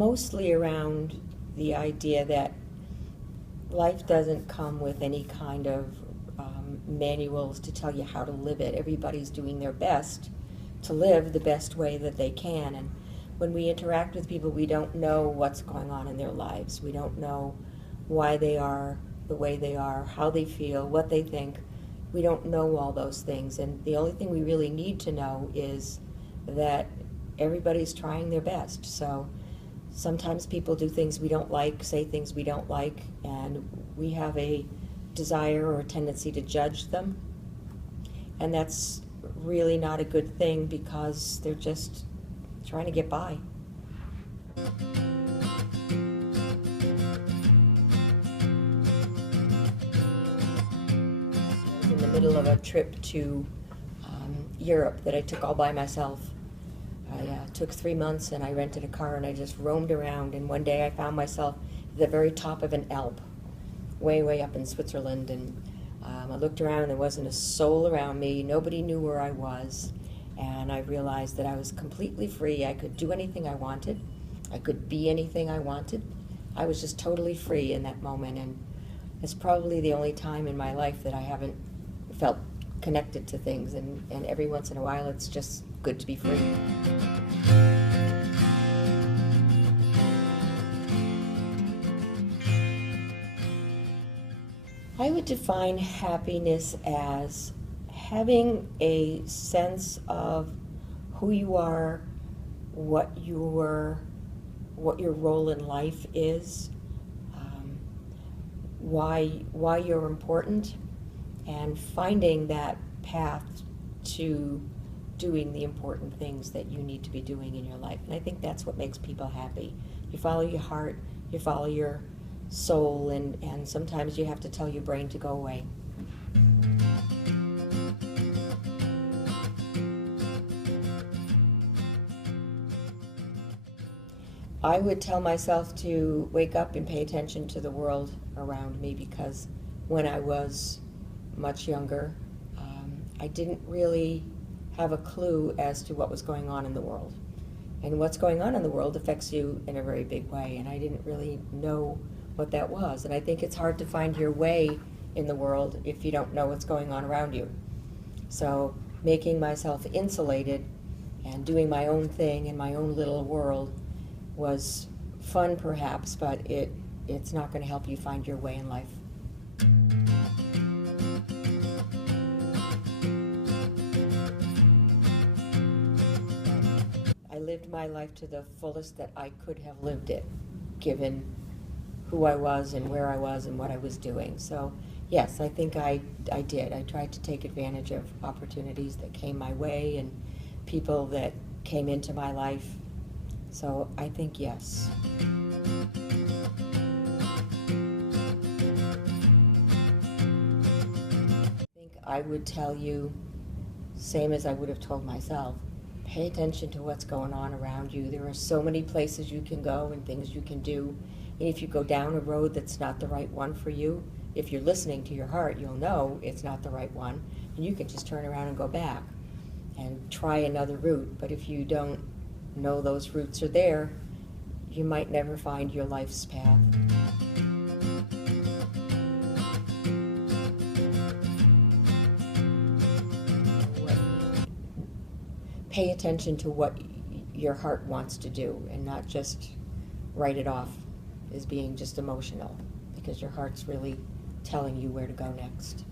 mostly around the idea that life doesn't come with any kind of manuals to tell you how to live it. Everybody's doing their best to live the best way that they can. And when we interact with people, we don't know what's going on in their lives. We don't know why they are the way they are, how they feel, what they think. We don't know all those things. And the only thing we really need to know is that everybody's trying their best. So sometimes people do things we don't like, say things we don't like, and we have a desire or a tendency to judge them. And that's really not a good thing because they're just trying to get by. In the middle of a trip to Europe that I took all by myself. I took 3 months and I rented a car and I just roamed around, and one day I found myself at the very top of an Alp, way up in Switzerland, and I looked around and there wasn't a soul around me. Nobody knew where I was, and I realized that I was completely free. I could do anything I wanted. I could be anything I wanted. I was just totally free in that moment, and it's probably the only time in my life that I haven't felt connected to things, and every once in a while it's just good to be free. I would define happiness as having a sense of who you are, what your role in life is, why you're important, and finding that path to doing the important things that you need to be doing in your life. And I think that's what makes people happy. You follow your heart, you follow your soul, and sometimes you have to tell your brain to go away. I would tell myself to wake up and pay attention to the world around me, because when I was much younger, I didn't really have a clue as to what was going on in the world. And what's going on in the world affects you in a very big way, and I didn't really know what that was. And I think it's hard to find your way in the world if you don't know what's going on around you. So making myself insulated and doing my own thing in my own little world was fun perhaps, but it's not going to help you find your way in life. I lived my life to the fullest that I could have lived it, given who I was and where I was and what I was doing. So yes, I think I did. I tried to take advantage of opportunities that came my way and people that came into my life. So I think yes. I think I would tell you, same as I would have told myself, pay attention to what's going on around you. There are so many places you can go and things you can do. And if you go down a road that's not the right one for you, if you're listening to your heart, you'll know it's not the right one. And you can just turn around and go back and try another route. But if you don't know those routes are there, you might never find your life's path. Pay attention to what your heart wants to do and not just write it off as being just emotional, because your heart's really telling you where to go next.